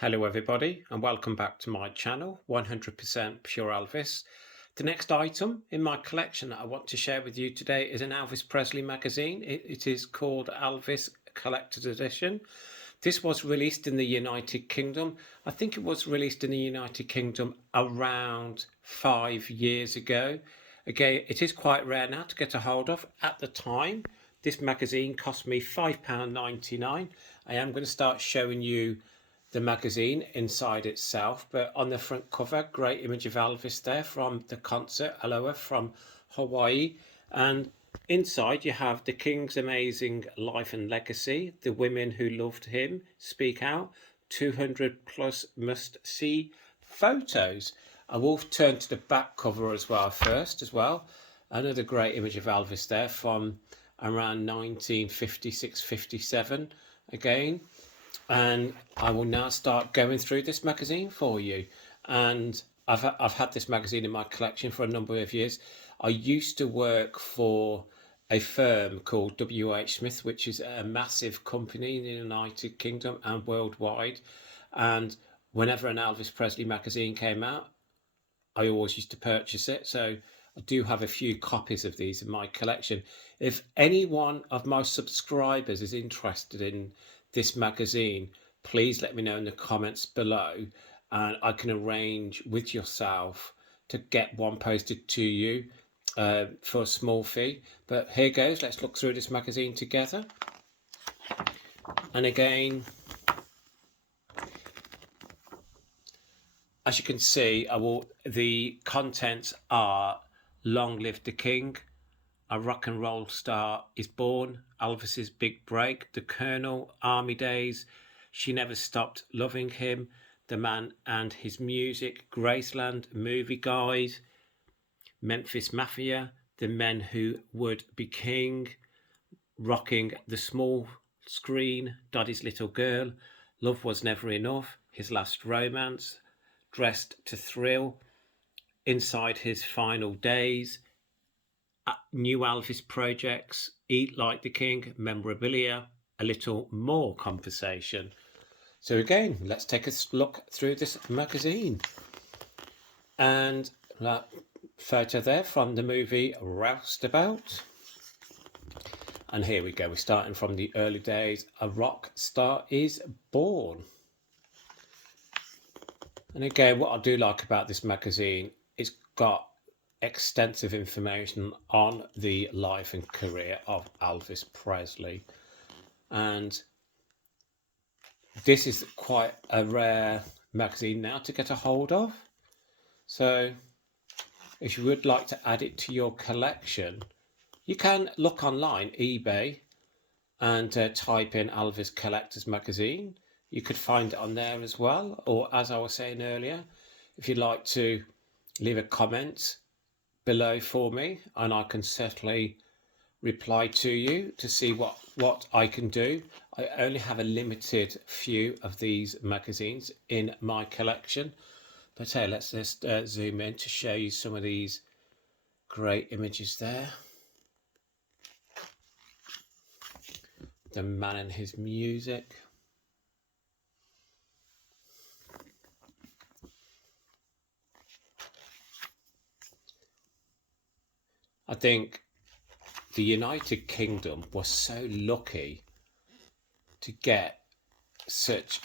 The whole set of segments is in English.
Hello everybody and welcome back to my channel 100% Pure Elvis. The next item in my collection that I want to share with you today is an Elvis Presley magazine. It is called Elvis Collectors Edition. This was released in the United Kingdom. I think it was released in the United Kingdom around 5 years ago. Again, it is quite rare now to get a hold of. At the time, this magazine cost me £5.99. I am going to start showing you the magazine inside itself, but on the front cover, great image of Elvis there from the concert Aloha from Hawaii, and inside you have the King's amazing life and legacy, the women who loved him speak out, 200 plus must see photos. I will turn to the back cover as well first as well. Another great image of Elvis there from around 1956-57 again. And I will now start going through this magazine for you. And I've had this magazine in my collection for a number of years. I used to work for a firm called WH Smith, which is a massive company in the United Kingdom and worldwide. And whenever an Elvis Presley magazine came out, I always used to purchase it. So I do have a few copies of these in my collection. If any one of my subscribers is interested in this magazine, please let me know in the comments below and I can arrange with yourself to get one posted to you for a small fee. But here goes, let's look through this magazine together. And again, as you can see, the contents are Long Live the King, A Rock and Roll Star is Born, Elvis's Big Break, The Colonel, Army Days, She Never Stopped Loving Him, The Man and His Music, Graceland, Movie Guide, Memphis Mafia, The Men Who Would Be King, Rocking the Small Screen, Doddy's Little Girl, Love Was Never Enough, His Last Romance, Dressed to Thrill, Inside His Final Days, New Elvis Projects, Eat Like the King, Memorabilia, A Little More Conversation. So again, let's take a look through this magazine. And that photo there from the movie Roustabout. And here we go, we're starting from the early days. A Rock Star is Born. And again, what I do like about this magazine, it's got extensive information on the life and career of Elvis Presley. And this is quite a rare magazine now to get a hold of. So if you would like to add it to your collection, you can look online, eBay, and type in Elvis Collectors Magazine. You could find it on there as well. Or as I was saying earlier, if you'd like to leave a comment below for me, and I can certainly reply to you to see what I can do. I only have a limited few of these magazines in my collection, but hey, let's just zoom in to show you some of these great images there. The Man and His Music. I think the United Kingdom was so lucky to get such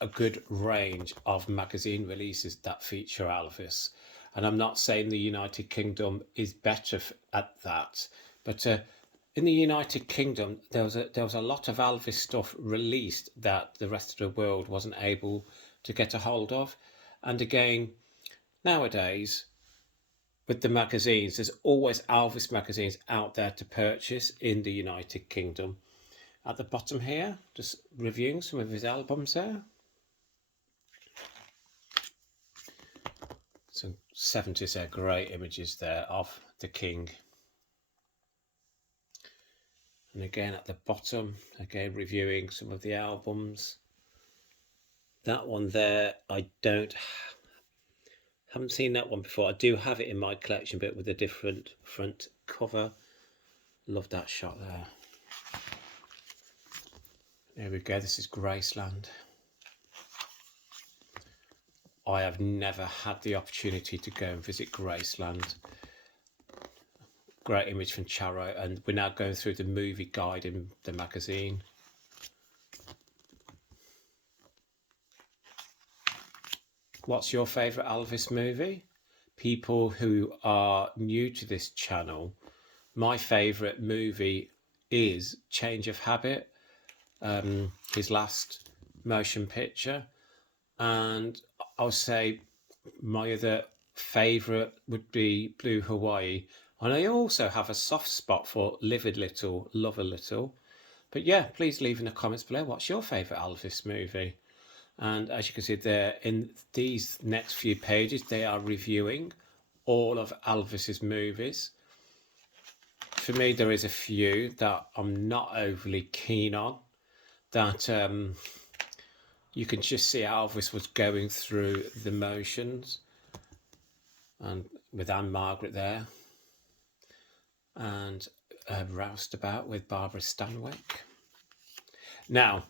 a good range of magazine releases that feature Elvis. And I'm not saying the United Kingdom is better at that, but in the United Kingdom, there was a lot of Elvis stuff released that the rest of the world wasn't able to get a hold of. And again, nowadays, with the magazines, there's always Elvis magazines out there to purchase in the United Kingdom. At the bottom here, just reviewing some of his albums there. Some 70s are great images there of the King. And again at the bottom, again reviewing some of the albums. That one there, I haven't seen that one before. I do have it in my collection, but with a different front cover. Love that shot there. There we go, this is Graceland. I have never had the opportunity to go and visit Graceland. Great image from Charo, and we're now going through the movie guide in the magazine. What's your favourite Elvis movie? People who are new to this channel, my favourite movie is Change of Habit, his last motion picture. And I'll say my other favourite would be Blue Hawaii. And I also have a soft spot for Live a Little, Love a Little. But yeah, please leave in the comments below, what's your favourite Elvis movie? And as you can see there, in these next few pages, they are reviewing all of Elvis's movies. For me, there is a few that I'm not overly keen on, that you can just see Elvis was going through the motions, and with Anne Margaret there, and Roustabout with Barbara Stanwyck. Now,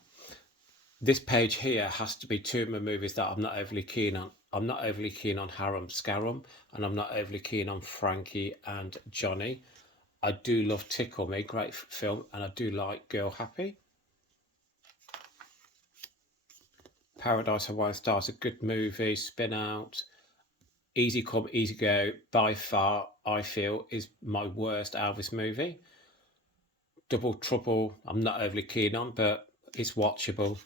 this page here has to be two of my movies that I'm not overly keen on. I'm not overly keen on Harum Scarum, and I'm not overly keen on Frankie and Johnny. I do love Tickle Me, great film, and I do like Girl Happy. Paradise Hawaiian Stars, a good movie. Spin Out, Easy Come, Easy Go, by far, I feel, is my worst Elvis movie. Double Trouble, I'm not overly keen on, but it's watchable.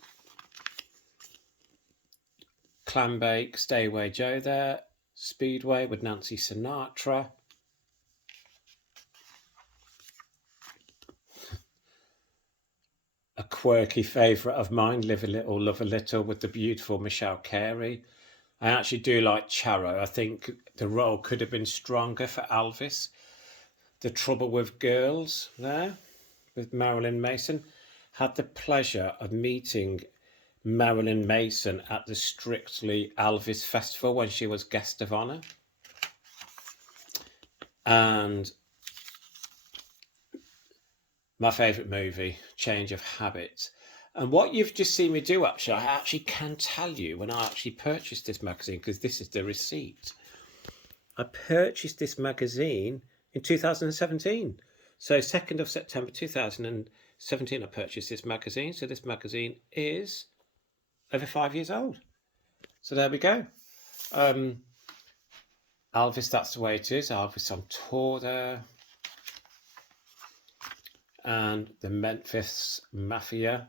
Clambake, Stay Away Joe there. Speedway with Nancy Sinatra. A quirky favourite of mine, Live a Little, Love a Little, with the beautiful Michelle Carey. I actually do like Charo. I think the role could have been stronger for Elvis. The Trouble with Girls there with Marilyn Mason. Had the pleasure of meeting Marilyn Mason at the Strictly Elvis Festival when she was guest of honour. And my favourite movie, Change of Habit. And what you've just seen me do, actually, I actually can tell you when I actually purchased this magazine, because this is the receipt. I purchased this magazine in 2017. So 2nd of September 2017, I purchased this magazine. So this magazine is over 5 years old. So there we go. Elvis, that's the way it is. Elvis on tour there. And the Memphis Mafia.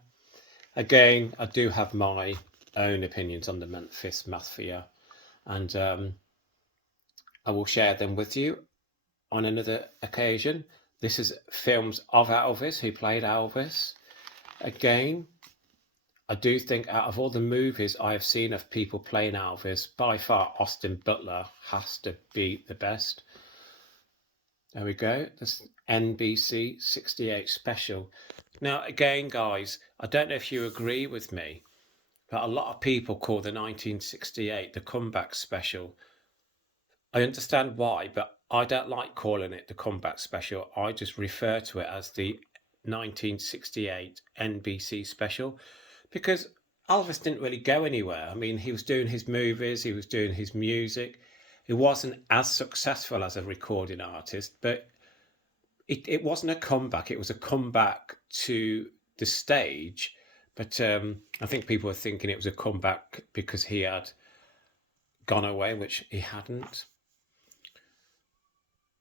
Again, I do have my own opinions on the Memphis Mafia, and I will share them with you on another occasion. This is films of Elvis, who played Elvis. Again, I do think out of all the movies I have seen of people playing Elvis, by far Austin Butler has to be the best. There we go. This NBC 68 special. Now, again, guys, I don't know if you agree with me, but a lot of people call the 1968 the comeback special. I understand why, but I don't like calling it the comeback special. I just refer to it as the 1968 NBC special, because Elvis didn't really go anywhere. I mean, he was doing his movies, he was doing his music. He wasn't as successful as a recording artist, but it wasn't a comeback. It was a comeback to the stage. But I think people were thinking it was a comeback because he had gone away, which he hadn't.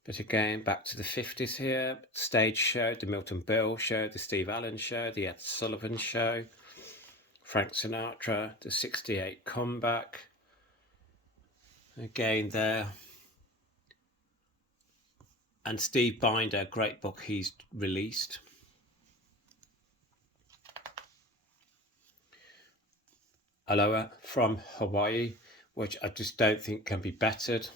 But again, back to the 50s here. Stage show, the Milton Berle show, the Steve Allen show, the Ed Sullivan show, Frank Sinatra, the 68 comeback. Again there. And Steve Binder, great book he's released. Aloha from Hawaii, which I just don't think can be bettered.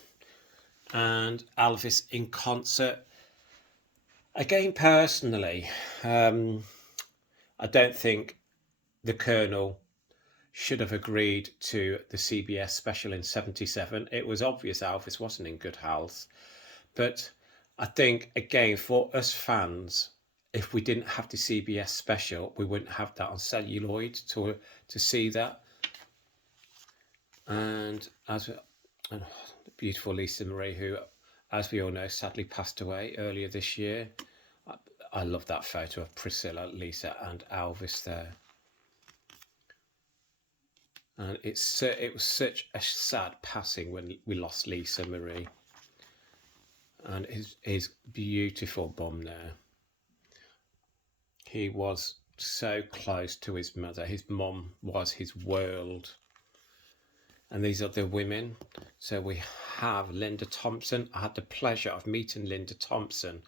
And Elvis in concert. Again, personally, I don't think the Colonel should have agreed to the CBS special in 77. It was obvious Elvis wasn't in good health. But I think, again, for us fans, if we didn't have the CBS special, we wouldn't have that on celluloid to see that. And and beautiful Lisa Marie, who, as we all know, sadly passed away earlier this year. I love that photo of Priscilla, Lisa, and Elvis there. And it was such a sad passing when we lost Lisa Marie. And his beautiful mum there. He was so close to his mother. His mum was his world. And these are the women. So we have Linda Thompson. I had the pleasure of meeting Linda Thompson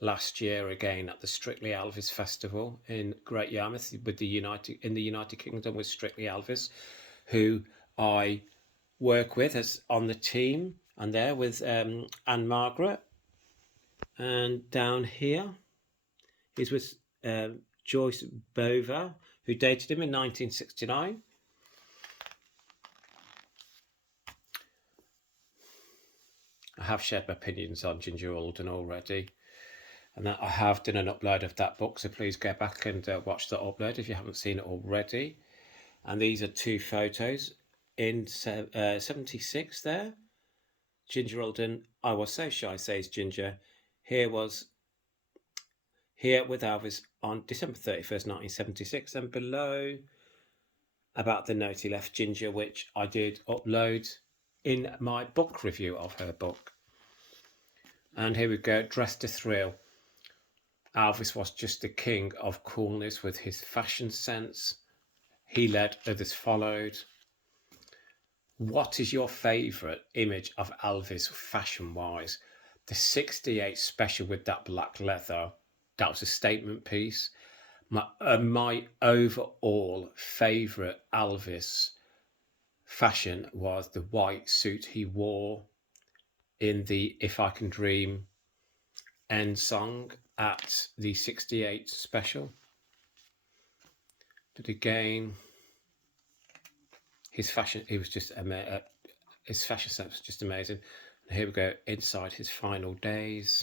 last year again at the Strictly Elvis Festival in Great Yarmouth in the United Kingdom with Strictly Elvis, who I work with as on the team, and there with Anne Margaret. And down here is with Joyce Bova, who dated him in 1969. I have shared my opinions on Ginger Alden already, and that I have done an upload of that book, so please go back and watch the upload if you haven't seen it already. And these are two photos in 76 there. Ginger Alden, I was so shy, says Ginger. Here with Elvis on December 31st, 1976, and below about the note he left Ginger, which I did upload in my book review of her book. And here we go, Dressed to Thrill. Elvis was just the king of coolness with his fashion sense. He led, others followed. What is your favourite image of Elvis fashion-wise? The 68 special with that black leather, that was a statement piece. My overall favourite Elvis fashion was the white suit he wore in the If I Can Dream end song at the 68 special. But again, his fashion, his fashion sense was just amazing. And here we go, inside his final days.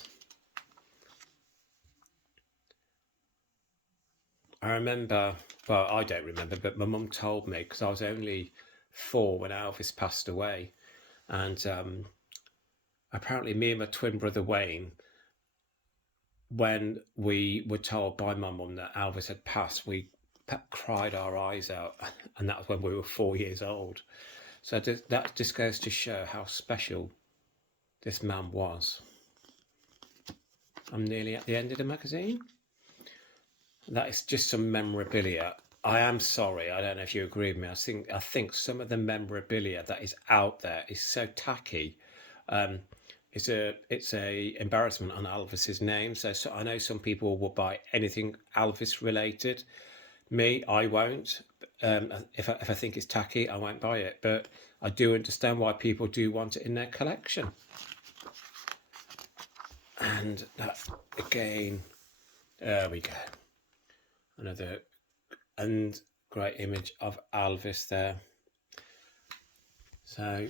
I remember, well, I don't remember, but my mum told me, because I was only 4 when Elvis passed away. And apparently me and my twin brother Wayne, when we were told by my mum that Elvis had passed, we cried our eyes out, and that was when we were 4 years old. So that just goes to show how special this man was. I'm nearly at the end of the magazine. That is just some memorabilia. I am sorry, I don't know if you agree with me. I think some of the memorabilia that is out there is so tacky. It's a embarrassment on Elvis's name. So I know some people will buy anything Elvis related. Me, I won't. If I think it's tacky, I won't buy it. But I do understand why people do want it in their collection. And that again, there we go. Another and great image of Elvis there. So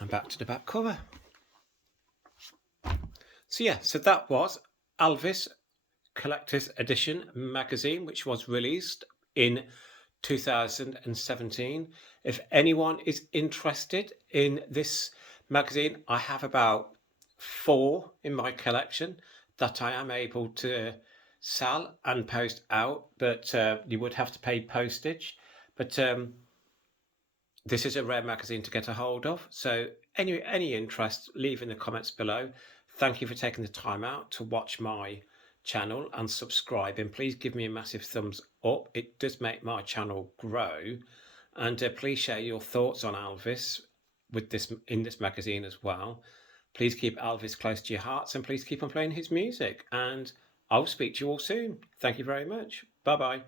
I'm back to the back cover. So yeah, so that was Elvis Collectors Edition magazine, which was released in 2017. If anyone is interested in this magazine, I have about 4 in my collection that I am able to sell and post out, but you would have to pay postage. But this is a rare magazine to get a hold of. So any interest, leave in the comments below. Thank you for taking the time out to watch my channel and subscribe, and please give me a massive thumbs up. It does make my channel grow. And please share your thoughts on Elvis with this in this magazine as well. Please keep Elvis close to your hearts, and please keep on playing his music, and I'll speak to you all soon. Thank you very much. Bye bye.